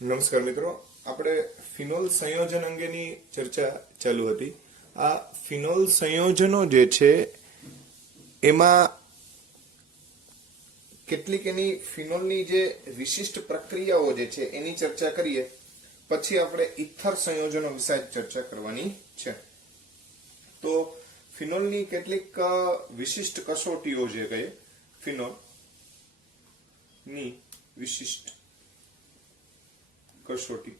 નમસ્કાર મિત્રો, આપણે ફિનોલ સંયોજન અંગેની ચર્ચા ચાલુ હતી. આ ફિનોલ સંયોજનો જે છે એમાં કેટલીક એની ફિનોલની જે વિશિષ્ટ પ્રક્રિયાઓ જે છે એની ચર્ચા કરીએ, પછી આપણે ઇથર સંયોજનો વિશે ચર્ચા કરવાની છે. તો ફિનોલની કેટલીક વિશિષ્ટ કસોટીઓ જે કહીએ, ફિનોલની વિશિષ્ટ કસોટી,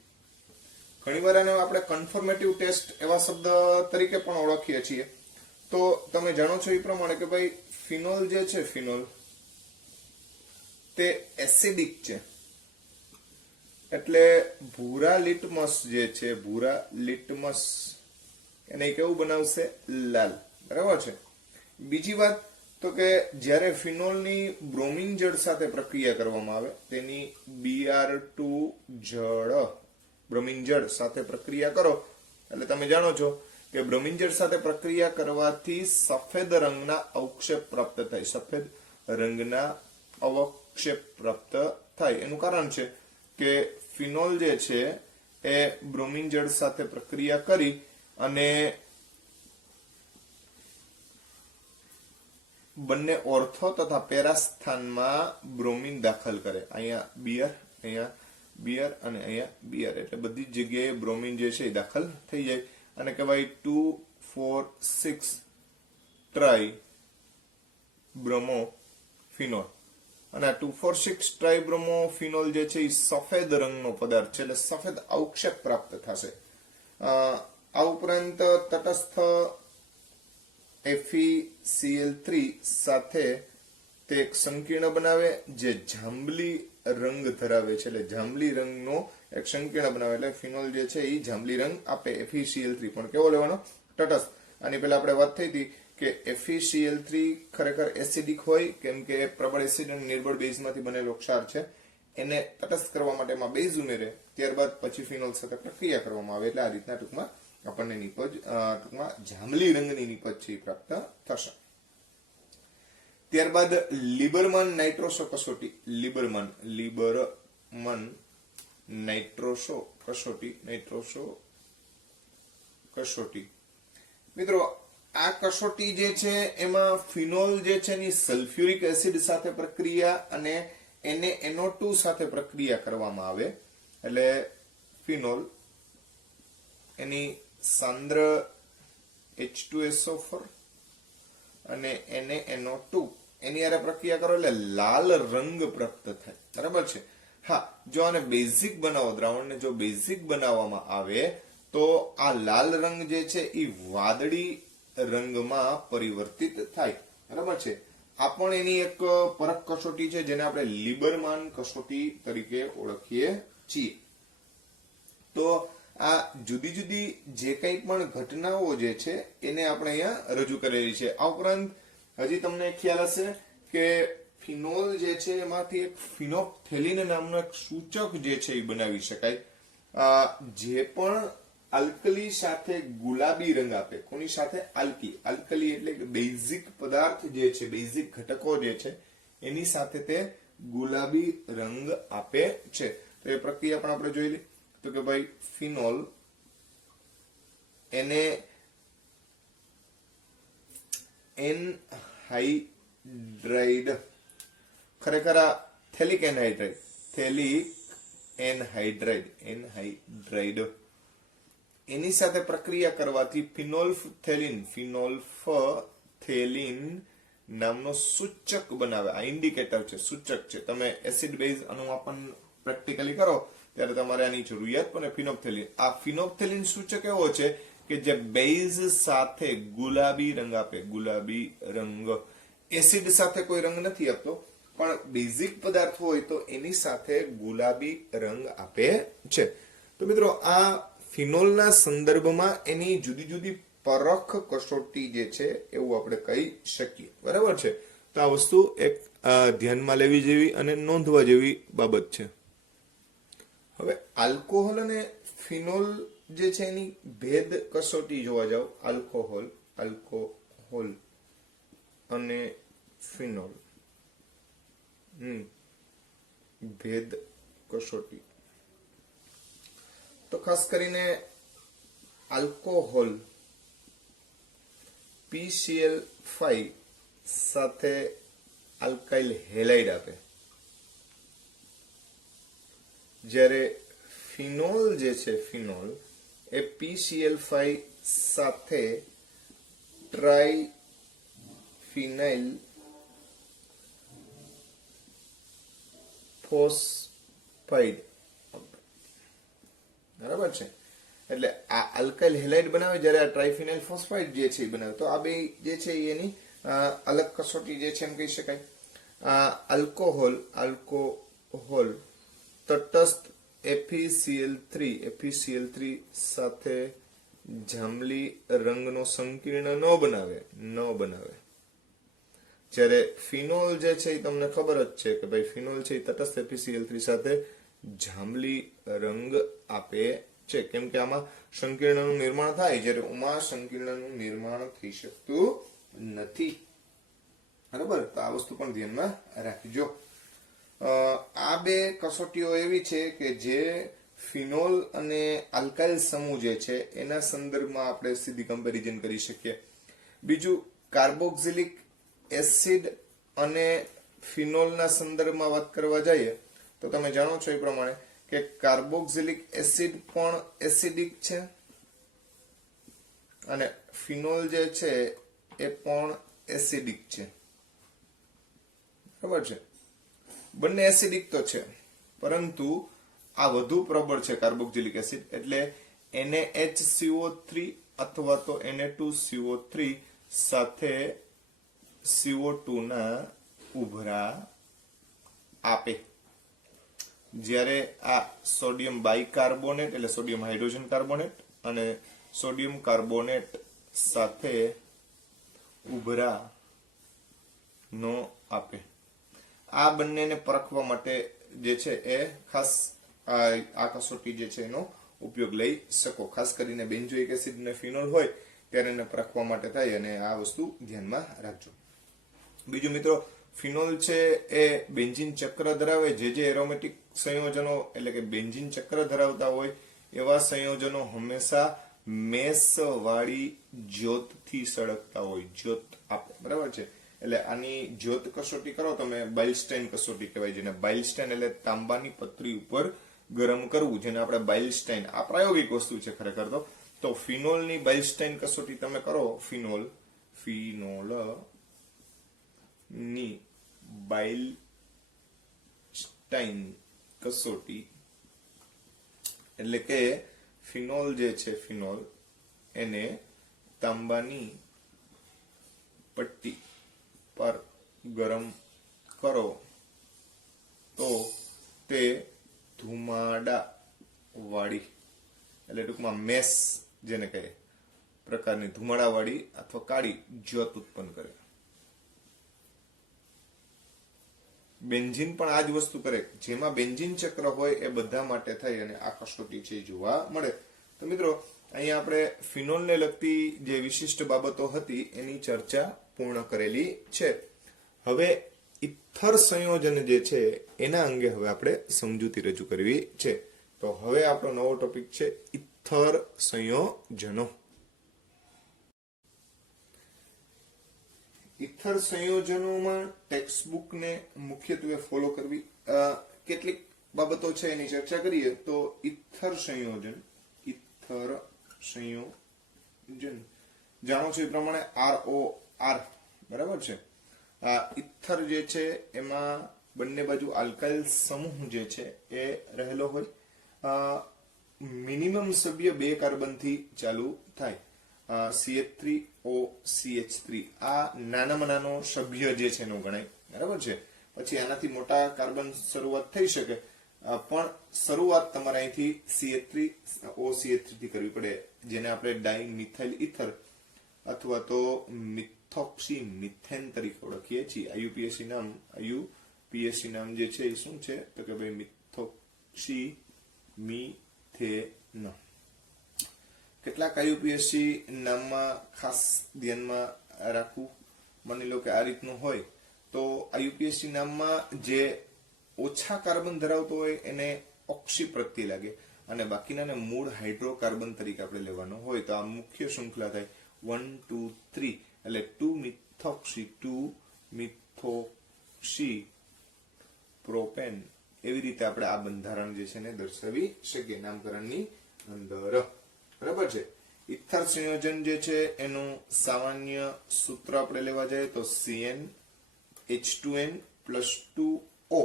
ઘણીવાર આને આપણે કન્ફર્મેટિવ ટેસ્ટ એવા શબ્દ તરીકે પણ ઓળખીએ છીએ. તો તમે જાણો છો એ પ્રમાણે કે ભાઈ ફિનોલ જે છે, ફિનોલ તે એસિડિક છે. એટલે ભૂરા લિટમસ જે છે, ભૂરા લિટમસ એને કેવું બનાવશે? લાલ. બરાબર છે. બીજી વાત તો કે જ્યારે ફિનોલની બ્રોમિન જળ સાથે પ્રક્રિયા કરવામાં આવે, તેની Br2 જળ, બ્રોમિન જળ સાથે પ્રક્રિયા કરો એટલે તમે જાણો છો કે બ્રોમિન જળ સાથે પ્રક્રિયા કરવાથી સફેદ રંગના અવક્ષેપ પ્રાપ્ત થાય. સફેદ રંગના અવક્ષેપ પ્રાપ્ત થાય. એનું કારણ છે કે ફિનોલ જે છે એ બ્રોમિન જળ સાથે પ્રક્રિયા કરી અને બંને ઓર્થો તથા પેરા સ્થાનમાં બ્રોમિન દાખલ કરે. અહીંયા Br, અહીંયા Br અને અહીંયા Br, એટલે બધી જગ્યાએ બ્રોમિન જે છે એ દાખલ થઈ જાય અને કહેવાય 2,4,6 ટ્રાય બ્રોમો ફિનોલ. અને 2,4,6 ટ્રાય બ્રોમો ફિનોલ જે છે એ સફેદ રંગનો પદાર્થ છે, એટલે સફેદ અવક્ષેપ પ્રાપ્ત થશે. આ ઉપરાંત તટસ્થ FeCl3 સાથે તે એક સંકીર્ણ બનાવે જે જાંબલી રંગ ધરાવે છે. એટલે જાંબલી રંગનો એક સંકીર્ણ બનાવે એટલે ફિનોલ જે છે એ જાંબલી રંગ આપે. FeCl3 પણ કેવો લેવાનો? તટસ્થ. આની પહેલા આપણે વાત થઈ હતી કે FeCl3 ખરેખર એસિડિક હોય, કેમ કે પ્રબળ એસિડ અને નિર્બળ બેઝમાંથી બનેલો ક્ષાર છે. એને તટસ્થ કરવા માટે એમાં બેઝ ઉમેરે, ત્યારબાદ પછી ફિનોલ સાથે પ્રક્રિયા કરવામાં આવે, એટલે આ રીતના ટૂંકમાં આપણને નિપજ ટૂંકમાં જાંબલી રંગની નિપજ છે એ પ્રાપ્ત થશે. ત્યારબાદ લિબરમાન નાઇટ્રોસો કસોટી. લિબરમાન નાઇટ્રોસો કસોટી. મિત્રો, આ કસોટી જે છે એમાં ફિનોલ જે છે એની સલ્ફ્યુરિક એસિડ સાથે પ્રક્રિયા અને NaNO2 સાથે પ્રક્રિયા કરવામાં આવે. એટલે ફિનોલ એની સાંદ્ર H2SO4 અને NaNO2 એની હારે પ્રક્રિયા કરો એટલે લાલ રંગ પ્રાપ્ત થાય. બરાબર છે. હા, જો આને બેઝિક બનાવો, દ્રાવણને જો બેઝિક બનાવવામાં આવે તો આ લાલ રંગ જે છે એ વાદળી રંગમાં પરિવર્તિત થાય. બરાબર છે. આ પણ એની એક પરખ કસોટી છે જેને આપણે લિબરમાન કસોટી તરીકે ઓળખીએ છીએ. તો આ જુદી જુદી જે કંઈ પણ ઘટનાઓ જે છે એને આપણે અહીંયા રજૂ કરેલી છે. આ ઉપરાંત હજી તમને ખ્યાલ હશે કે ફિનોલ જે છે એમાંથી એક ફિનોપ્થેલિન નામનો એક સૂચક જે છે એ બનાવી શકાય, જે પણ આલ્કલી સાથે ગુલાબી રંગ આપે. કોની સાથે? આલ્કલી એટલે કે બેઝિક પદાર્થ જે છે, બેઝિક ઘટકો જે છે એની સાથે તે ગુલાબી રંગ આપે છે. તો એ પ્રક્રિયા પણ આપણે જોઈ લઈએ. તો કે ભાઈ ફિનોલ એને એનહાઇડ્રાઇડ, ખરેખર આ થેલિક એનહાઇડ્રાઇડ એની સાથે પ્રક્રિયા કરવાથી ફિનોલ્ફથેલિન નામનો સૂચક બનાવે. આ ઇન્ડિકેટર છે, સૂચક છે. તમે એસિડ બેઝ અનુમાપન પ્રેક્ટિકલી કરો ત્યારે તમારે આની જરૂરિયાત પડે. ફિનોપ્થેલિન, આ ફિનોપ્થેલિન સૂચક એવો છે કે જે બેઝ સાથે ગુલાબી રંગ આપે. ગુલાબી રંગ. એસિડ સાથે કોઈ રંગ નથી આપતો, પણ બેઝિક પદાર્થ હોય તો એની સાથે ગુલાબી રંગ આપે છે. તો મિત્રો, આ ફિનોલના સંદર્ભમાં એની જુદી જુદી પરખ કસોટી જે છે એવું આપણે કહી શકીએ. બરાબર છે. તો આ વસ્તુ એક ધ્યાનમાં લેવી જેવી અને નોંધવા જેવી બાબત છે. હવે આલ્કોહોલ અને ફિનોલ જે છે એની ભેદ કસોટી જોવા જાવ. આલ્કોહોલ અને ફિનોલ ભેદ કસોટી. તો ખાસ કરીને આલ્કોહોલ PCl5 સાથે આલ્કાઇલ હેલાઇડ આપે, જ્યારે ફિનોલ જે છે ફિનોલ એ PCl5 સાથે ટ્રાઇફિનાઇલ ફોસ્ફાઇડ, બરાબર છે. એટલે આ આલ્કાઇલ હેલાઇડ બનાવે, જ્યારે આ ટ્રાઇફિનાઇલ ફોસ્ફાઇડ જે છે એ બનાવે. તો આ બે જે છે એની અલગ કસોટી જે છે એમ કહી શકાય. આલ્કોહોલ તટસ્થ FeCl3 સાથે જાંબલી રંગનો સંકીર્ણ ન બનાવે, જ્યારે ફિનોલ જે છે એ તમને ખબર જ છે કે ભાઈ ફિનોલ છે એ તટસ્થ FeCl3 સાથે જાંબલી રંગ આપે છે, કેમ કે આમાં સંકીર્ણનું નિર્માણ થાય, જ્યારે ઉમાં સંકીર્ણનું નિર્માણ થઈ શકતું નથી. બરાબર, તો આ વસ્તુ પણ ધ્યાનમાં રાખજો. આ બે કસોટીઓ એવી છે કે જે ફિનોલ અને આલ્કાઇલ સમૂહ જે છે એના સંદર્ભમાં આપણે સીધી કમ્પેરિઝન કરી શકીએ. બીજું, કાર્બોક્સિલિક એસિડ અને ફિનોલના સંદર્ભમાં વાત કરવા જઈએ તો તમે જાણો છો એ પ્રમાણે કે કાર્બોક્સિલિક એસિડ પણ એસિડિક છે અને ફિનોલ જે છે એ પણ એસિડિક છે. બરાબર છે, બંને એસિડિક તો છે, પરંતુ આ વધુ પ્રબળ છે કાર્બોક્સિલિક એસિડ, એટલે NaHCO3 અથવા તો Na2CO3 સાથે CO2 ના ઉભરા આપે, જ્યારે આ સોડિયમ બાયકાર્બોનેટ એટલે સોડિયમ હાઇડ્રોજન કાર્બોનેટ અને સોડિયમ કાર્બોનેટ સાથે ઉભરા નો આપે. આ બંનેને પરખવા માટે જે છે એ ખાસ આ કસોટી જે છે એનો ઉપયોગ લઈ શકો. ખાસ કરીને બેન્ઝોઇક એસિડ અને ફિનોલ હોય ત્યારે એને પરખવા માટે થાય, અને આ વસ્તુ ધ્યાનમાં રાખજો. બીજું મિત્રો, ફિનોલ છે એ બેન્ઝીન ચક્ર ધરાવે, જે એરોમેટિક સંયોજનો એટલે કે બેન્ઝીન ચક્ર ધરાવતા હોય એવા સંયોજનો હંમેશા મેસ વાળી જ્યોતથી સળગતા હોય, જ્યોત આપે. બરાબર છે, એટલે આની જ્યોત કસોટી કરો તમે, બાઇલસ્ટાઇન કસોટી કહેવાય, જેને બાઇલસ્ટાઇન એટલે તાંબાની પતરી ઉપર ગરમ કરવું, જેને આપણે બાઇલસ્ટાઇન, આ પ્રાયોગિક વસ્તુ છે ખરેખર તો ફિનોલની બાઇલસ્ટાઇન કસોટી તમે કરો, ફિનોલ ની બાઇલસ્ટાઇન કસોટી એટલે કે ફિનોલ જે છે ફિનોલ એને તાંબાની પટ્ટી પર ગરમ કરો તો તે ધુમાડા વાળી એટલે ટૂંકમાં મેસ જેને કહે પ્રકારની ધુમાડા વાળી અથવા કાળી જ્યોત ઉત્પન્ન કરે. બેન્ઝીન પણ આ જ વસ્તુ કરે, જેમાં બેન્ઝીન ચક્ર હોય એ બધા માટે થઈ અને આ કસોટી છે જોવા મળે. તો મિત્રો, અહીંયા આપણે ફિનોલને લગતી જે વિશિષ્ટ બાબતો હતી એની ચર્ચા પૂર્ણ કરેલી છે. હવે ઇથર સંયોજન જે છે એના અંગે હવે આપણે સમજૂતી રજૂ કરવી છે. તો હવે આપણો નવો ટોપિક છે ઇથર સંયોજનો. ઇથર સંયોજનોમાં ટેક્સ્ટબુકને મુખ્યત્વે ફોલો કરવી. કેટલીક બાબતો છે એની ચર્ચા કરીએ તો ઇથર સંયોજન જાણો છો એ પ્રમાણે ROR, બરાબર છે. આ ઇથર જે છે એમાં બંને બાજુ આલ્કાઇલ સમૂહ જે છે એ રહેલો હોય. મિનિમમ સભ્ય 2 કાર્બનથી ચાલુ થાય. CH3OCH3 આ નાનામાં નાનો સભ્ય જે છે એનો ગણાય, બરાબર છે. પછી આનાથી મોટા કાર્બન શરૂઆત થઈ શકે, પણ શરૂઆત તમારે અહીંથી CH3OCH3 થી કરવી પડે, જેને આપણે ડાઇમિથાઇલ ઇથર અથવા તો મિથોક્સી મિથેન તરીકે ઓળખીએ છીએ. IUPAC નામ જે છે એ શું છે તો કે ભાઈ મિથોક્સી મિથેન. કેટલાક IUPAC નામમાં ખાસ ધ્યાનમાં રાખવું. માની લો કે આ રીતનું હોય તો IUPAC નામમાં જે ઓછા કાર્બન ધરાવતો હોય એને ઓક્સી પ્રત્યે લાગે, અને બાકીનાને મૂળ હાઇડ્રોકાર્બન તરીકે આપણે લેવાનો હોય તો આ મુખ્ય શૃંખલા થાય 1 2 3 એટલે 2 મિથોક્સી 2 મિથોક્સી પ્રોપેન એવી રીતે આપણે આ બંધારણ જે છે ને દર્શાવી શકીએ નામકરણની અંદર બરાબર છે ઇથર સંયોજન જે છે એનું સામાન્ય સૂત્ર આપણે લેવા જઈએ તો CnH2n + 2O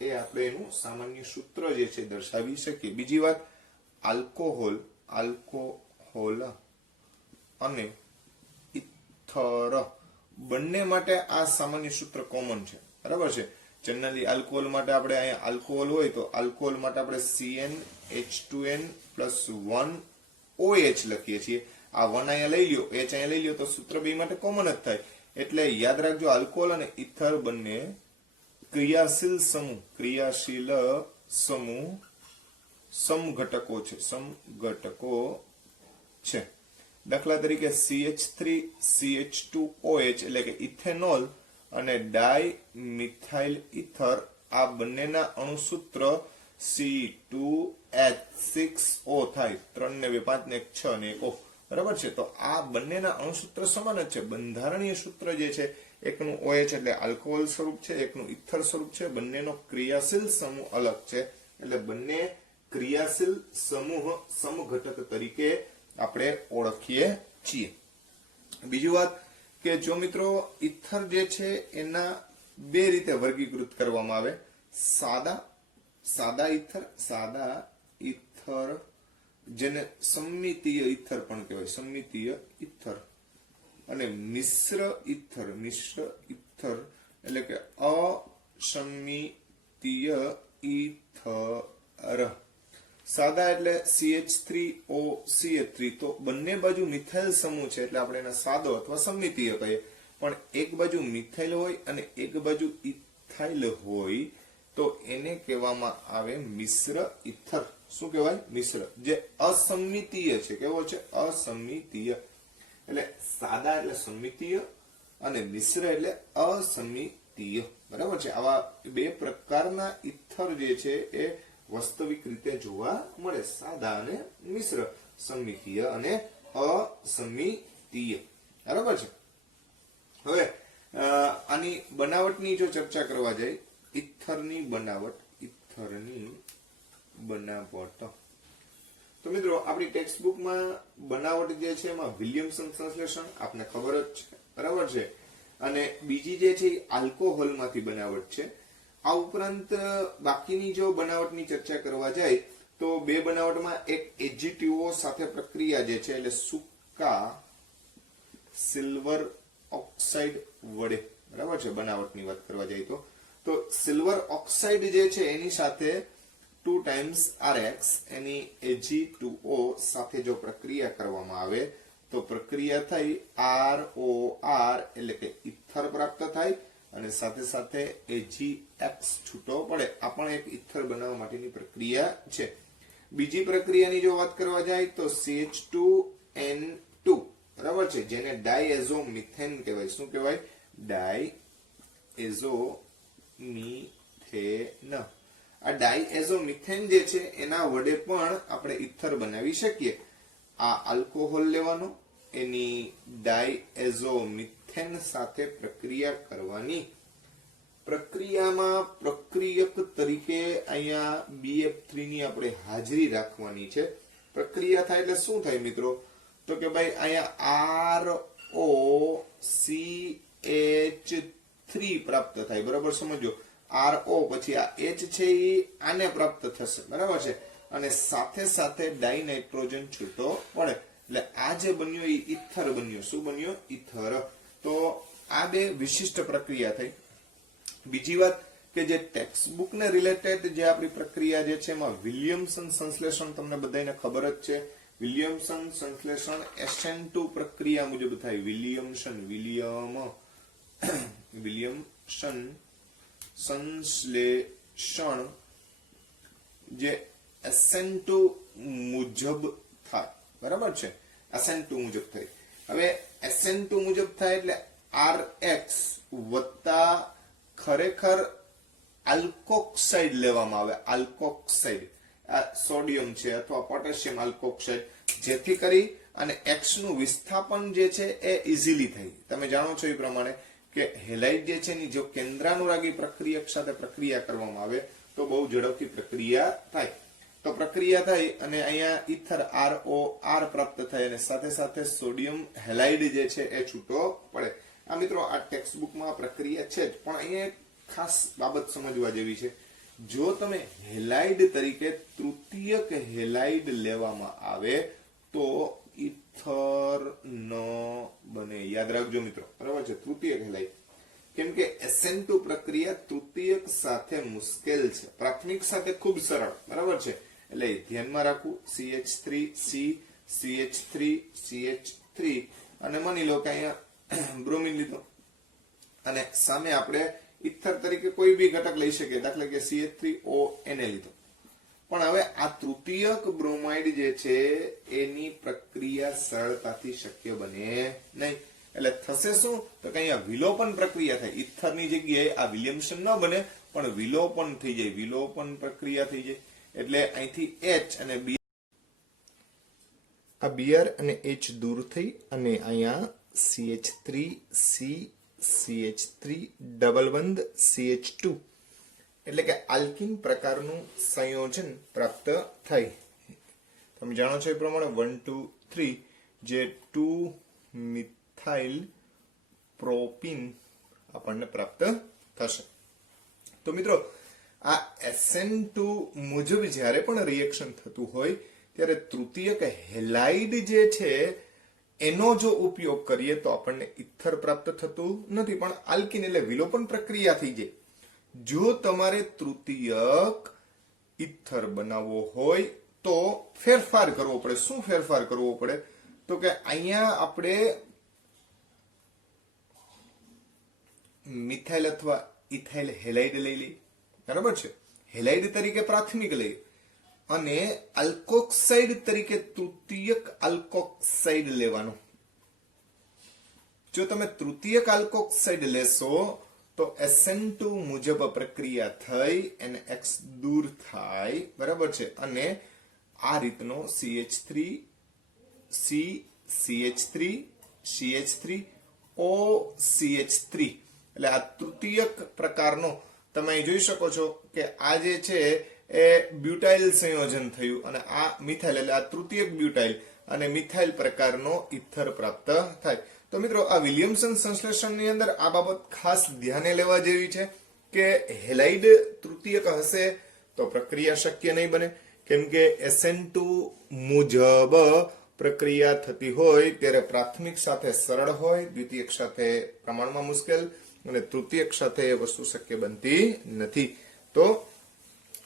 એ આપણે એનું સામાન્ય સૂત્ર જે છે દર્શાવી શકીએ બીજી વાત આલ્કોહોલ અને ઇથર બંને માટે આ સામાન્ય સૂત્ર કોમન છે બરાબર છે જનરલી આલ્કોહોલ માટે આપણે અહીંયા આલ્કોહોલ હોય તો આલ્કોહોલ માટે આપણે CnH2n + 1OH લખીએ છીએ આ 1 અહીંયા લઈ લ્યો H અહીંયા લઈ લ્યો તો સૂત્ર બે માટે કોમન જ થાય એટલે યાદ રાખજો આલ્કોહોલ અને ઇથર બંને ક્રિયાશીલ સમૂહ સમઘટકો છે દાખલા તરીકે CH3CH2OH એટલે કે ઇથેનોલ અને ડાઇમિથાઇલ ઇથર આ બંનેના અણુસૂત્ર C2H6O થાય 3 ને 2 5 ને 6 ને 1 O બરાબર છે તો આ બંનેના અણુસૂત્ર સમાન જ છે બંધારણીય સૂત્ર જે છે એકનું OH એટલે આલ્કોહોલ સ્વરૂપ છે એકનું ઇથર સ્વરૂપ છે બંનેનો ક્રિયાશીલ સમૂહ અલગ છે એટલે બંને ક્રિયાશીલ સમૂહ સમઘટક તરીકે આપણે ઓળખીએ છીએ બીજી વાત કે જો મિત્રો ઇથર જે છે એના બે રીતે વર્ગીકૃત કરવામાં આવે સાદા ઇથર જેને સમમિતીય ઇથર પણ કહેવાય સમમિતીય ઇથર અને મિશ્ર ઇથર એટલે કે અસમિતીય ઇથર સાદા એટલે CH3OCH3 તો બંને બાજુ મિથાઇલ સમૂહ છે એટલે આપણે એને સાદો અથવા સમમિતીય કહીએ પણ એક બાજુ મિથાઇલ હોય અને એક બાજુ ઇથાઇલ હોય તો એને કહેવામાં આવે મિશ્ર ઇથર શું કહેવાય મિશ્ર જે અસમિતીય છે કેવો છે અસમિતીય એટલે સાદા એટલે સમમિતીય અને મિશ્ર એટલે અસમિતીય બરાબર છે આવા બે પ્રકારના ઇથર જે છે એ વાસ્તવિક રીતે જોવા મળે સાદા અને મિશ્ર સમમિતીય અને અસમિતીય બરાબર છે હવે આની બનાવટની જો ચર્ચા કરવા જાય ઇથરની બનાવટ તો મિત્રો આપણી ટેક્સ્ટ બુકમાં બનાવટ જે છે એમાં વિલિયમસન સંશ્લેષણ આપને ખબર જ છે બરાબર છે અને બીજી જે છે આલ્કોહોલ માંથી બનાવટ છે આ ઉપરાંત બાકીની જો બનાવટની ચર્ચા કરવા જાય તો બે બનાવટમાં એક H2O સાથે પ્રક્રિયા જે છે એટલે સૂકા સિલ્વર ઓક્સાઇડ વડે બરાબર છે બનાવટની વાત કરવા જાય તો સિલ્વર ઓક્સાઇડ જે છે એની સાથે 2 times Rx એની Ag2O સાથે જો પ્રક્રિયા કરવામાં આવે તો પ્રક્રિયા થઈ ROR એટલે કે ઇથર પ્રાપ્ત થાય અને સાથે સાથે AgX છૂટો પડે આ પણ એક ઇથર બનાવવા માટેની પ્રક્રિયા છે બીજી પ્રક્રિયાની જો વાત કરવા જાય તો CH2N2 બરાબર છે જેને ડાયએઝોમિથેન કહેવાય શું કહેવાય ડાયએઝોમિથેન આ ડાયએઝોમિથેન જે છે એના વડે પણ આપણે ઇથર બનાવી શકીએ આ આલ્કોહોલ લેવાનો એની ડાયએઝોમિથેન સાથે પ્રક્રિયા કરવાની પ્રક્રિયામાં પ્રક્રિયક તરીકે અહીંયા BF3 ની આપણે હાજરી રાખવાની છે પ્રક્રિયા થાય એટલે શું થાય મિત્રો તો કે ભાઈ અહીંયા ROCH3 પ્રાપ્ત થાય બરાબર સમજો RO પછી આ H છે એ આને પ્રાપ્ત થશે બરાબર છે અને સાથે સાથે ડાઇનાઇટ્રોજન છૂટો પડે એટલે આ જે બન્યો એ ઇથર બન્યો શું બન્યો ઇથર તો આ બે વિશિષ્ટ પ્રક્રિયા થઈ બીજી વાત કે જે ટેક્સ્ટ બુક ને રિલેટેડ જે આપણી પ્રક્રિયા જે છે એમાં વિલિયમસન સંશ્લેષણ તમને બધાને ખબર જ છે વિલિયમસન સંશ્લેષણ SN2 પ્રક્રિયા મુજબ થાય વિલિયમસન સંશ્લેષણ જે SN2 મુજબ થાય બરાબર છે SN2 મુજબ થાય હવે SN2 મુજબ થાય એટલે RX વત્તા ખરેખર આલ્કોક્સાઇડ લેવામાં આવે આ સોડિયમ છે અથવા પોટેશિયમ આલ્કોક્સાઇડ, જેથી કરી અને X નું વિસ્થાપન જે છે એ ઇઝીલી થાય. તમે જાણો છો એ પ્રમાણે કે હેલાઇડ જે છે એની જો કેન્દ્રાનુરાગી પ્રક્રિયક સાથે પ્રક્રિયા કરવામાં આવે તો બહુ ઝડપથી પ્રક્રિયા થાય. તો પ્રક્રિયા થાય અને અહીંયા ઇથર ROR પ્રાપ્ત થાય અને સાથે સાથે સોડિયમ હેલાઇડ જે છે એ છૂટો પડે. આ મિત્રો આ ટેક્સ્ટ બુકમાં પ્રક્રિયા છે જ, પણ અહીંયા એક ખાસ બાબત સમજવા જેવી છે. જો તમે હેલાઇડ તરીકે તૃતીયક હેલાઇડ લેવામાં આવે તો ઇથર ન બને. યાદ રાખજો મિત્રો, બરાબર છે, તૃતીયક હેલાઇડ. કેમ કે SN2 પ્રક્રિયા તૃતીયક સાથે મુશ્કેલ છે, પ્રાથમિક સાથે ખૂબ સરળ, બરાબર છે. એટલે ધ્યાનમાં રાખવું, CH3C CH3 CH3 અને માની લો કે અહીંયા બ્રોમિન લીધો અને સામે આપણે ઇથર તરીકે કોઈ બી ઘટક લઈ શકીએ, દાખલા કે CH3ONA લીધો. પણ હવે આ તૃતીયક બ્રોમાઇડ જે છે એની પ્રક્રિયા સરળતાથી શક્ય બને નહીં. એટલે થશે શું તો કે અહીંયા વિલોપન પ્રક્રિયા થાય. ઇથરની જગ્યાએ આ વિલિયમસન ન બને પણ વિલોપન થઈ જાય, વિલોપન પ્રક્રિયા થઈ જાય. એટલે અહીંથી H અને B, આ Br અને H દૂર થઈ અને અહીંયા CH3C CH3 ડબલ બંધ CH2 એટલે કે આલ્કિન પ્રકારનું સંયોજન પ્રાપ્ત થાય. તમે જાણો છો એ પ્રમાણે 1 2 3 જે 2 મિથાઇલ પ્રોપીન આપણને પ્રાપ્ત થશે. તો મિત્રો આ SN2 મુજબ જ્યારે પણ રિએક્શન થતું હોય ત્યારે તૃતીયક હેલાઇડ જે છે એનો જો ઉપયોગ કરીએ તો આપણને ઇથર પ્રાપ્ત થતું નથી, પણ આલ્કિન એટલે વિલોપન પ્રક્રિયા થઈ જાય. જો તમારે તૃતીયક ઇથર બનાવવો હોય તો ફેરફાર કરવો પડે. શું ફેરફાર કરવો પડે તો કે અહીંયા આપણે મિથાઇલ અથવા ઇથાઇલ હેલાઇડ લઈ લઈએ, બરાબર છે. હેલાઇડ તરીકે પ્રાથમિક લઈએ અને આલ્કોક્સાઇડ તરીકે તૃતીયક આલ્કોક્સાઇડ લેવાનું. જો તમે તૃતીયક આલ્કોક્સાઇડ લેશો તો SN2 મુજબ પ્રક્રિયા થઈ અને X દૂર થાય, બરાબર છે. અને આ રીતનો CH3 C CH3 CH3 O CH3 એટલે આ તૃતીયક પ્રકારનો તમે અહીં જોઈ શકો છો કે આ જે છે એ બ્યુટાઇલ સંયોજન થયું અને આ મિથાઇલ એટલે આ તૃતીયક બ્યુટાઇલ અને મિથાઇલ પ્રકારનો ઇથર પ્રાપ્ત થાય. તો મિત્રો આ વિલિયમસન સંશ્લેષણની અંદર આ બાબત ખાસ ધ્યાને લેવા જેવી છે કે હેલાઇડ તૃતીયક હશે તો પ્રક્રિયા શક્ય નહીં બને. કેમ કે SN2 મુજબ પ્રક્રિયા થતી હોય ત્યારે પ્રાથમિક સાથે સરળ હોય, દ્વિતીયક સાથે પ્રમાણમાં મુશ્કેલ અને તૃતીયક સાથે એ વસ્તુ શક્ય બનતી નથી. તો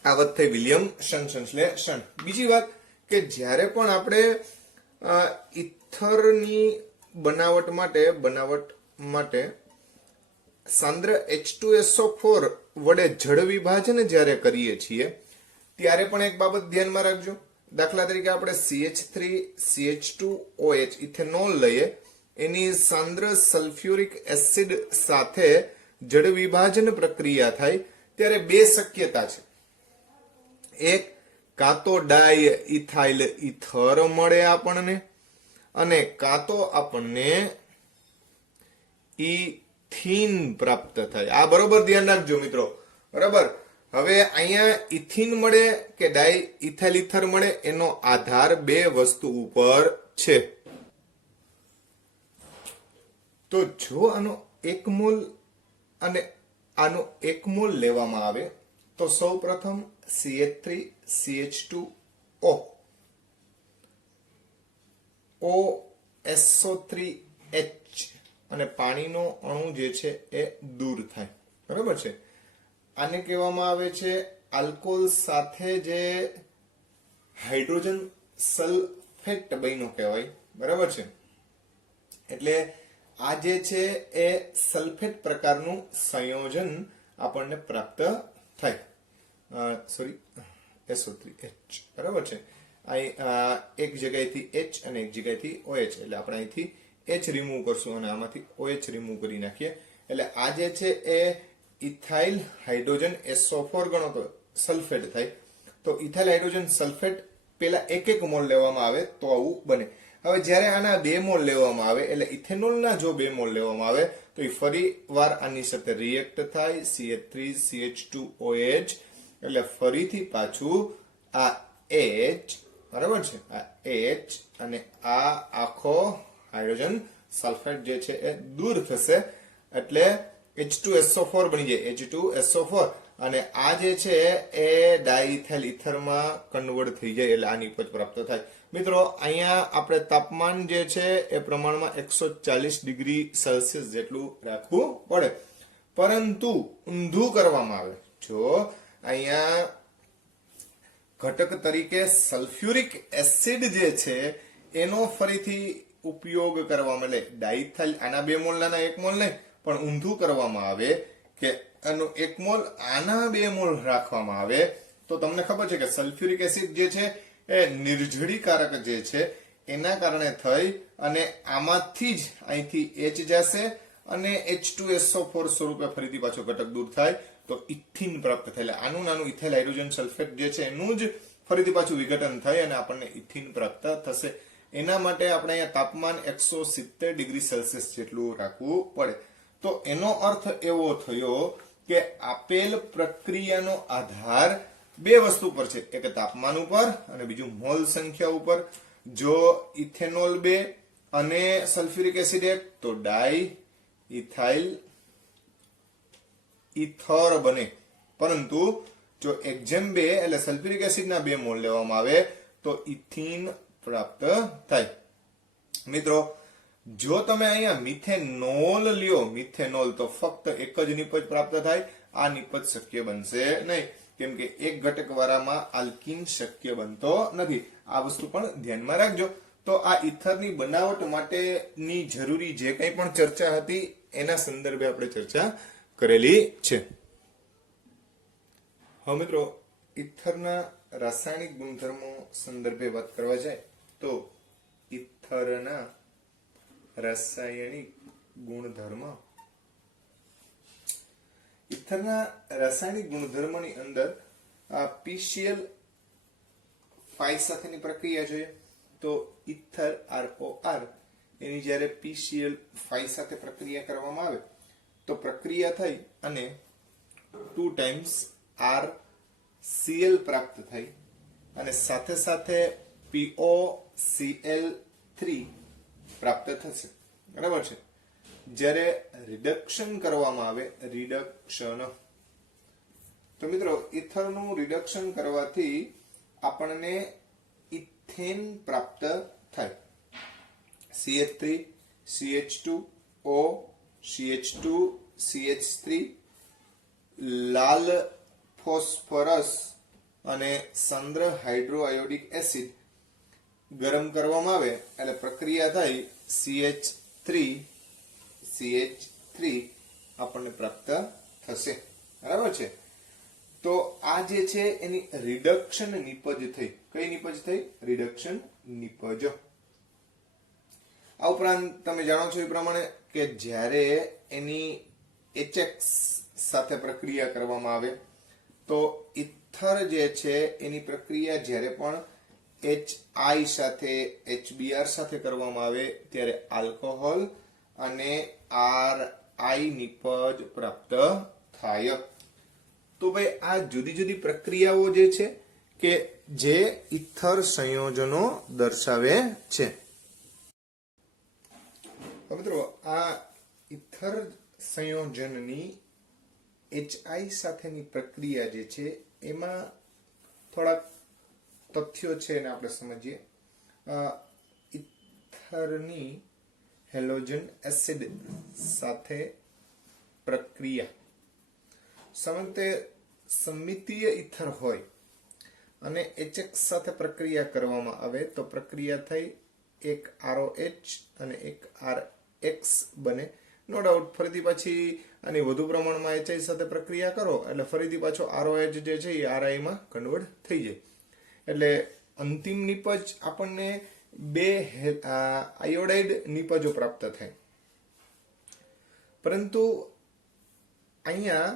આ વાત થઈ વિલિયમસન સંશ્લેષણ. બીજી વાત કે જ્યારે પણ આપણે ઇથરની બનાવટ માટે સાંદ્ર H2SO4 વડે જળ વિભાજન જ્યારે કરીએ છીએ ત્યારે પણ એક બાબત ધ્યાનમાં રાખજો. દાખલા તરીકે આપણે CH3 CH2OH ઇથેનોલ લઈએ, એની સાંદ્ર સલ્ફ્યુરિક એસિડ સાથે જળ વિભાજન પ્રક્રિયા થાય ત્યારે બે શક્યતા છે. એક, કાં તો ડાય ઇથાઇલ ઇથર મળે આપણને અને કાં તો આપણને ઇથીન પ્રાપ્ત થાય. આ બરોબર ધ્યાન રાખજો મિત્રો, બરાબર. હવે અહીંયા ઇથીન મળે કે ડાય ઇથાઇલ ઇથર મળે એનો આધાર બે વસ્તુ ઉપર છે. તો જો આનો 1 મોલ અને આનો 1 મોલ લેવામાં આવે તો સૌ પ્રથમ CH3 CH2O OSO3H અને પાણીનો અણુ જે છે એ દૂર થાય, બરાબર છે. આને કહેવામાં આવે છે આલ્કોહોલ સાથે જે હાઇડ્રોજન સલ્ફેટ બન્યો કહેવાય, બરાબર છે. એટલે આ જે છે એ સલ્ફેટ પ્રકારનું સંયોજન આપણને પ્રાપ્ત થાય. SO3H, બરાબર છે. એક જગ્યાએથી H અને એક જગ્યાએથી OH એટલે આપણે અહીંથી H રિમૂવ કરશું અને આમાંથી OH રિમૂવ કરી નાખીએ. એટલે આ જે છે એ ઇથાઇલ હાઇડ્રોજન SO4 ગણો તો સલ્ફેટ થાય તો ઇથાઇલ હાઇડ્રોજન સલ્ફેટ પેલા 1 મોલ લેવામાં આવે તો આવું બને. હવે જ્યારે આના 2 મોલ લેવામાં આવે એટલે ઇથેનોલના જો 2 મોલ લેવામાં આવે તો એ ફરી વાર આની સાથે રિએક્ટ થાય CH3CH2OH એટલે ફરીથી પાછું આ H બરાબર છે, આ H અને આ આખો હાઇડ્રોજન સલ્ફેટ જે છે એ દૂર થશે એટલે H2SO4 બની જાય, H2SO4 અને આ જે છે એ ડાઇથાઇલ ઇથરમાં કન્વર્ટ થઈ જાય એટલે આ નિપજ પ્રાપ્ત થાય. મિત્રો અહીંયા આપણે તાપમાન જે છે એ પ્રમાણમાં 140 ડિગ્રી સેલ્સિયસ જેટલું રાખવું પડે, પરંતુ ઊંધું કરવામાં આવે. જો અહીંયા ઘટક તરીકે સલ્ફ્યુરિક એસિડ જે છે એનો ફરીથી ઉપયોગ કરવામાં એટલે ડાઇથાઇલ આના 2 મોલ ના 1 મોલ નહીં પણ ઊંધું કરવામાં આવે કે આનો 1 મોલ આના 2 મોલ રાખવામાં આવે તો તમને ખબર છે કે સલ્ફ્યુરિક એસિડ જે છે એ નિર્જળીકારક જે છે એના કારણે થઈ અને આમાંથી જ અહીંથી H જશે અને H2SO4 સ્વરૂપે ફરીથી પાછો ઘટક દૂર થાય તો ઇથિન પ્રાપ્ત થાય. એટલે આનું નાનું ઇથાઇલ હાઇડ્રોજન સલ્ફેટ જે છે એનું જ ફરીથી પાછું વિઘટન થાય અને આપણને ઇથિન પ્રાપ્ત થશે. એના માટે આપણે અહીંયા તાપમાન 170 ડિગ્રી સેલ્સિયસ જેટલું રાખવું પડે. તો એનો અર્થ એવો થયો કે આપેલ પ્રક્રિયાનો આધાર 2 વસ્તુ પર છે, એક તાપમાન ઉપર અને બીજું મોલ સંખ્યા ઉપર. જો ઇથેનોલ 2 અને સલ્ફ્યુરિક એસિડ 1 તો ડાઈ ઇથાઇલ ઇથર બને, પરંતુ જો 1:2 એટલે સલ્ફ્યુરિક એસિડના 2 મોલ લેવામાં આવે તો ઇથિન પ્રાપ્ત થાય. મિત્રો જો તમે અહીંયા મિથેનોલ લ્યો, મિથેનોલ તો ફક્ત એક જ નિપજ પ્રાપ્ત થાય. આ નિપજ શક્ય બનશે નહીં કેમ કે એક ઘટક વાળામાં આલ્કીન શક્ય બનતો નથી. આ વસ્તુ પણ ધ્યાનમાં રાખજો. તો આ ઇથરની બનાવટ માટેની જરૂરી જે કંઈ પણ ચર્ચા હતી એના સંદર્ભે આપણે ચર્ચા કરેલી છે. હવે મિત્રો ઇથરના રાસાયણિક ગુણધર્મો સંદર્ભે વાત કરવા જાય તો ઇથરના રાસાયણિક ગુણધર્મ, ઇથરના રાસાયણિક ગુણધર્મની અંદર આ PCl 5 સાથેની પ્રક્રિયા જોઈએ તો ઇથર ROR એની જ્યારે PCl 5 સાથે પ્રક્રિયા કરવામાં આવે તો પ્રક્રિયા થઈ અને 2 ટાઈમ્સ RCl પ્રાપ્ત થઈ અને સાથે સાથે POCl3 પ્રાપ્ત થશે. બરાબર છે. જ્યારે રિડક્શન કરવામાં આવે, રિડક્શન તો મિત્રો ઇથરનું રિડક્શન કરવાથી આપણને ઇથેન પ્રાપ્ત થાય. CH3 CH2O CH2 CH3 લાલ ફોસ્ફરસ અને સાંદ્ર હાઇડ્રોઆયોડિક એસિડ ગરમ કરવામાં આવે એટલે પ્રક્રિયા થાય CH3 આપણને પ્રાપ્ત થશે. બરાબર છે. તો આ જે છે એની રિડક્શન નિપજ થઈ. કઈ નિપજ થઈ? રિડક્શન નિપજ. આ ઉપરાંત તમે જાણો છો એ પ્રમાણે કે જ્યારે એની HX સાથે પ્રક્રિયા કરવામાં આવે તો ઇથર જે છે એની પ્રક્રિયા જ્યારે પણ HI સાથે HBr સાથે કરવામાં આવે ત્યારે આલ્કોહોલ અને RI નિપજ પ્રાપ્ત થાય. તો ભાઈ આ જુદી જુદી પ્રક્રિયાઓ જે છે કે જે ઇથર સંયોજનો દર્શાવે છે. મિત્રો આ ઇથર સંયોજનની HI સાથેની પ્રક્રિયા જે છે એમાં થોડાક તથ્યો છે એને આપણે સમજીએ. ઇથરની હેલોજન એસિડ સાથે પ્રક્રિયા સામાન્ય સમિતીય ઇથર હોય અને HX સાથે પ્રક્રિયા કરવામાં આવે તો પ્રક્રિયા થઈ એક ROH અને એક RX બને. નો ડાઉટ ફરીથી પાછી આની વધુ પ્રમાણમાં HI સાથે પ્રક્રિયા કરો એટલે ફરીથી પાછો ROH જે છે એ RI માં કન્વર્ટ થઈ જાય. એટલે અંતિમ નિપજ આપણને 2 આયોડાઇડ નિપજો પ્રાપ્ત થાય. પરંતુ અહીંયા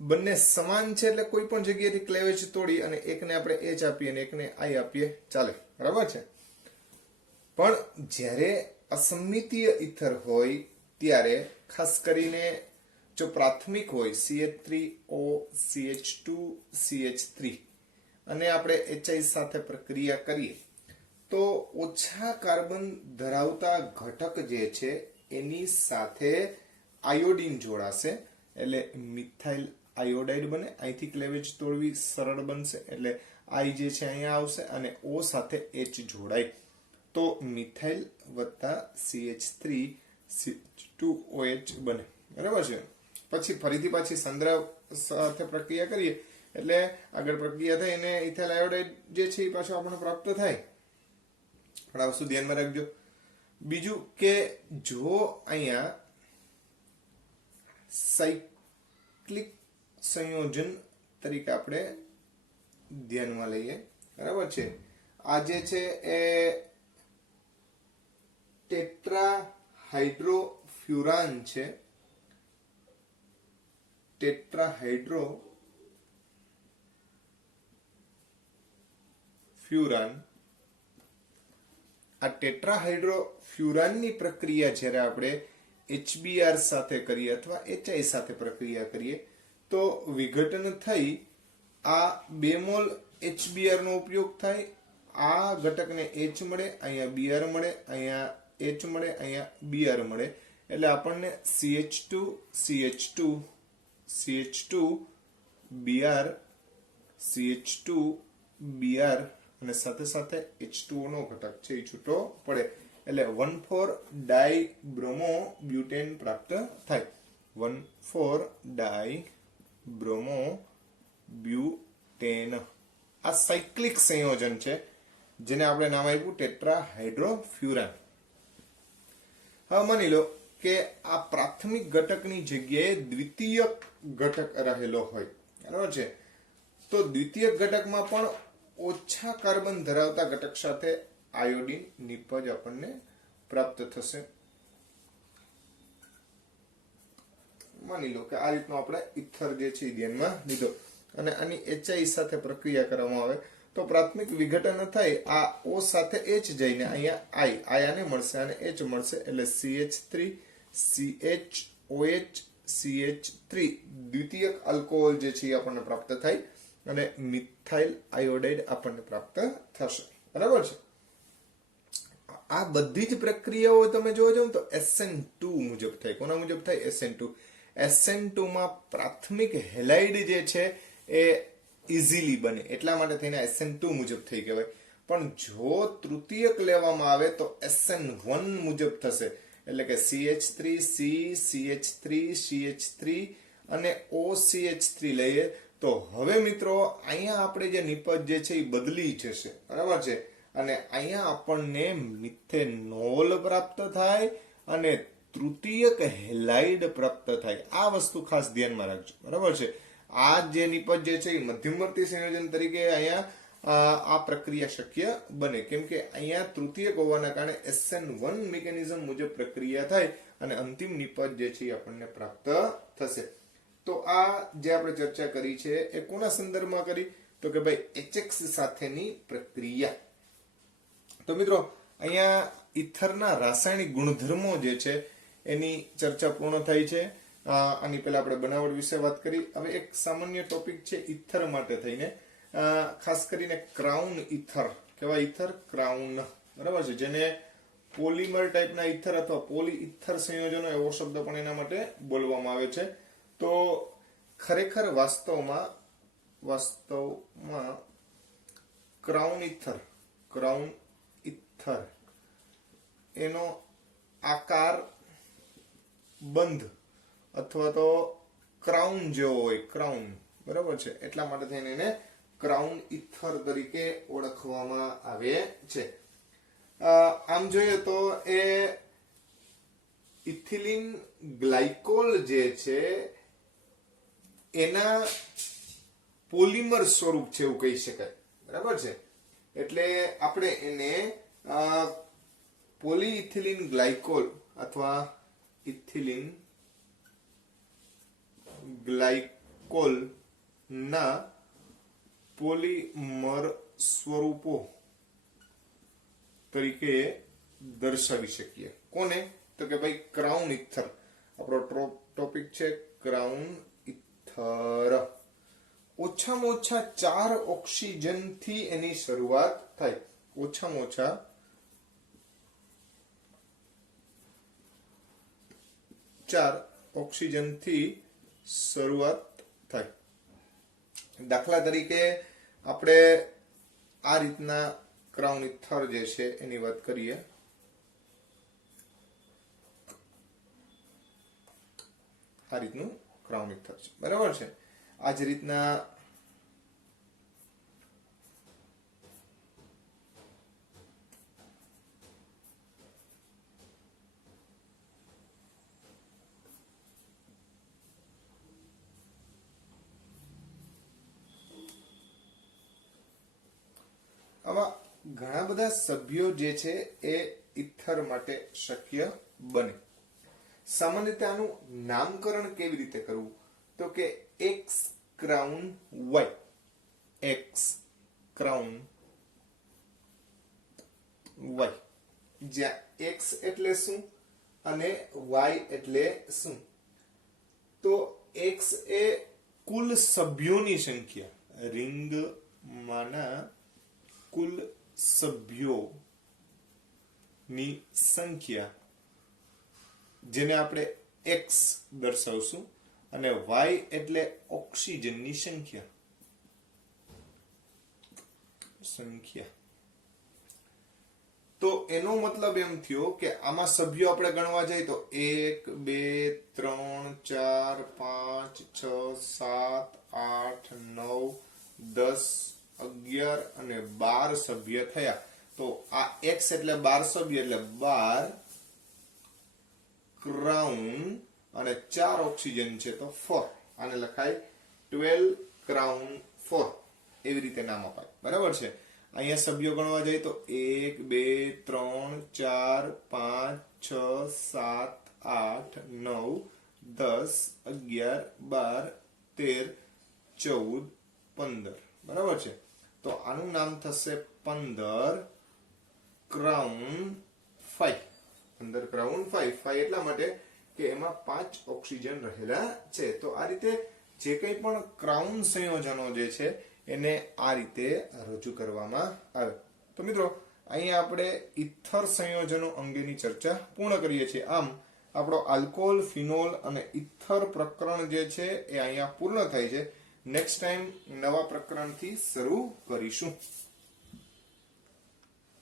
બંને સમાન છે એટલે કોઈ પણ જગ્યાએથી ક્લેવેજ તોડી અને એકને આપણે એચ આપીએ અને એકને આઈ આપીએ ચાલે, બરાબર છે. પણ જ્યારે અસમિતીય ઇથર હોય ત્યારે ખાસ કરીને જો પ્રાથમિક હોય CH3O CH2 CH3 અને આપણે HI સાથે પ્રક્રિયા કરીએ તો ઓછા કાર્બન ધરાવતા ઘટક જે છે એની સાથે આયોડીન જોડાશે એટલે મિથાઇલ આયોડાઇડ બને. અહીંથી ક્લેવેજ તોડવી સરળ બનશે એટલે આઈ જે છે અહીંયા આવશે અને O સાથે H જોડાય તો મિથાઇલ વત્તા CH3 CH2OH બને, બરાબર છે. પછી ફરીથી પાછી સંદ્ર સાથે પ્રક્રિયા કરીએ એટલે આગળ પ્રક્રિયા થાય અને ઇથાઇલ આયોડાઇડ જે છે એ પાછો આપણને પ્રાપ્ત થાય. પણ આ વસ્તુ ધ્યાનમાં રાખજો. બીજું કે જો અહીંયા સાયક્લિક સંયોજન તરીકે આપણે ધ્યાનમાં લઈએ, બરાબર છે. આ જે છે એ ટેટ્રાહાઇડ્રોફ્યુરાન છે. આ ટેટ્રાહાઇડ્રોફ્યુરાનની પ્રક્રિયા જ્યારે આપણે HBr સાથે કરીએ અથવા HI સાથે પ્રક્રિયા કરીએ તો વિઘટન થઈ આ 2 મોલ HBr નો ઉપયોગ થાય. આ ઘટકને H મળે, અહીંયા Br મળે, અહીંયા H મળે, અહીંયા Br મળે એટલે આપણને CH2 CH2 CH2 Br CH2 Br અને સાથે સાથે H2O નો ઘટક છે એ છૂટો પડે એટલે 1,4-ડાયબ્રોમોબ્યુટેન પ્રાપ્ત થાય. 1,4-ડાયબ્રોમોબ્યુટેન આ સાયક્લિક સંયોજન છે જેને આપણે નામ આપ્યું ટેટ્રાહાઇડ્રોફ્યુરાન. હવે માની લો કે આ પ્રાથમિક ઘટકની જગ્યાએ દ્વિતીયક ઘટક રહેલો હોય, બરાબર છે. તો દ્વિતીયક ઘટકમાં પણ ઓછા કાર્બન ધરાવતા ઘટક સાથે આયોડીન નિપજ આપણને પ્રાપ્ત થશે. માની લો કે આ રીતનો આપણે ઇથર જે છે ધ્યાનમાં લીધો અને આની HI સાથે પ્રક્રિયા કરવામાં આવે તો પ્રાથમિક વિઘટન થાય આ O સાથે H જઈને અહીંયા I આને મળશે અને H મળશે એટલે CH3 CHOH CH3 દ્વિતીયક આલ્કોહોલ જે છે આપણને પ્રાપ્ત થાય અને મિથાઇલ આયોડાઇડ આપણને પ્રાપ્ત થશે, બરાબર છે. આ બધી જ પ્રક્રિયાઓ તમે જોજો તો SN2 મુજબ થાય. કોના મુજબ થાય? SN2. SN2 માં પ્રાથમિક હેલાઇડ જે છે એ ઇઝીલી બને એટલા માટે થઈને SN2 મુજબ થઈ કહેવાય. પણ જો તૃતીયક લેવામાં આવે તો SN1 મુજબ થશે એટલે કે CH3 C CH3 CH3 અને OCH3 લઈએ તો હવે મિત્રો અહીંયા આપણે જે નિપજ જે છે એ બદલી જશે, બરાબર છે. અને અહીંયા આપણને મિથેનોલ પ્રાપ્ત થાય અને તૃતીયક હેલાઇડ પ્રાપ્ત થાય. આ વસ્તુ ખાસ ધ્યાનમાં રાખજો, બરાબર છે. આ જે નિપજ જે છે એ મધ્યમવર્તી સંયોજન તરીકે અહીંયા આ પ્રક્રિયા શક્ય બને કેમ કે અહીંયા તૃતીયક હોવાના કારણે SN1 મિકેનિઝમ મુજબ પ્રક્રિયા થાય અને અંતિમ નિપજ જે છે એ આપણને પ્રાપ્ત થશે. તો આ જે આપણે ચર્ચા કરી છે એ કોના સંદર્ભમાં કરી તો કે ભાઈ HX સાથેની પ્રક્રિયા. તો મિત્રો અહીંયા ઇથરના રાસાયણિક ગુણધર્મો જે છે એની ચર્ચા પૂર્ણ થઈ છે. આની પહેલા આપણે બનાવટ વિશે વાત કરી. હવે એક સામાન્ય ટોપિક છે ઇથર માટે થઈને, ખાસ કરીને ક્રાઉન ઇથર કેવા ઇથર ક્રાઉન, બરાબર છે, જેને પોલિમર ટાઈપના ઇથર અથવા પોલી ઇથર સંયોજનો એવો શબ્દ પણ એના માટે બોલવામાં આવે છે. તો ખરેખર વાસ્તવમાં ક્રાઉન ઇથર એનો આકાર બંધ અથવા તો ક્રાઉન જેવો હોય, ક્રાઉન, બરાબર છે. એટલા માટે થઈને એને ક્રાઉન ઇથર તરીકે ઓળખવામાં આવે છે. આમ જોઈએ તો એ ઇથિલિન ગ્લાયકોલ જે છે એના પોલિમર સ્વરૂપ છે એવું કહી શકાય, બરાબર છે. એટલે આપણે એને પોલીઇથિલિન ગ્લાયકોલ અથવા ઇથિલિન ગ્લાયકોલ આલ્કોહોલ ના પોલીમર સ્વરૂપો તરીકે દર્શાવી શકીએ. કોને? તો કે ભાઈ ક્રાઉન ઇથર. આપણો ટોપિક છે ક્રાઉન ઇથર. ઓછામાં ઓછા 4 ઓક્સિજન થી એની શરૂઆત થાય. ઓછામાં ઓછા 4 ઓક્સિજન થી શરૂઆત થાય. દાખલા તરીકે આપણે આ રીતના ક્રાઉન ઇથર જે છે એની વાત કરીએ. આ રીતનું ક્રાઉન ઇથર છે, બરાબર છે. આ જ રીતના આવા ઘણા બધા સભ્યો જે છે એ ઇથર માટે શક્ય બને. સામાન્ય રીતે આનું નામકરણ કેવી રીતે કરવું? તો કે X crown Y. X crown Y. જ્યાં એક્સ એટલે શું અને વાય એટલે શું? તો એક્સ એ કુલ સભ્યોની સંખ્યા, રિંગમાંના કુલ સભ્યોની સંખ્યા, જેને આપણે એક્સ દર્શાવશું, અને વાય એટલે ઓક્સિજનની સંખ્યા. તો એનો મતલબ એમ થયો કે આમાં સભ્યો આપણે ગણવા જઈએ તો 1 2 3 4 5 6 7 8 9 10 11 અને 12 સભ્ય થયા. તો આ એક્સ એટલે 12 સભ્ય એટલે 12 ક્રાઉન અને 4 ઓક્સિજન છે તો 4. આને લખાય 12 ક્રાઉન 4. એવી રીતે નામ અપાય, બરાબર છે. અહીંયા સભ્યો ગણવા જઈએ તો 1 2 3 4 5 6 7 8 9 10 11 12 13 14 15, બરાબર છે. તો આનું નામ થશે 15 ક્રાઉન 5. 15 ક્રાઉન 5. 5 એટલા માટે કે એમાં 5 ઓક્સિજન રહેલા છે. તો આ રીતે જે કંઈ પણ ક્રાઉન સંયોજનો જે છે એને આ રીતે રજૂ કરવામાં આવે. તો મિત્રો અહીંયા આપણે ઇથર સંયોજનો અંગેની ચર્ચા પૂર્ણ કરીએ છીએ. આમ આપણો આલ્કોહોલ, ફિનોલ અને ઇથર પ્રકરણ જે છે એ અહીંયા પૂર્ણ થાય છે. નેક્સ્ટ ટાઈમ નવા પ્રકરણથી શરૂ કરીશું.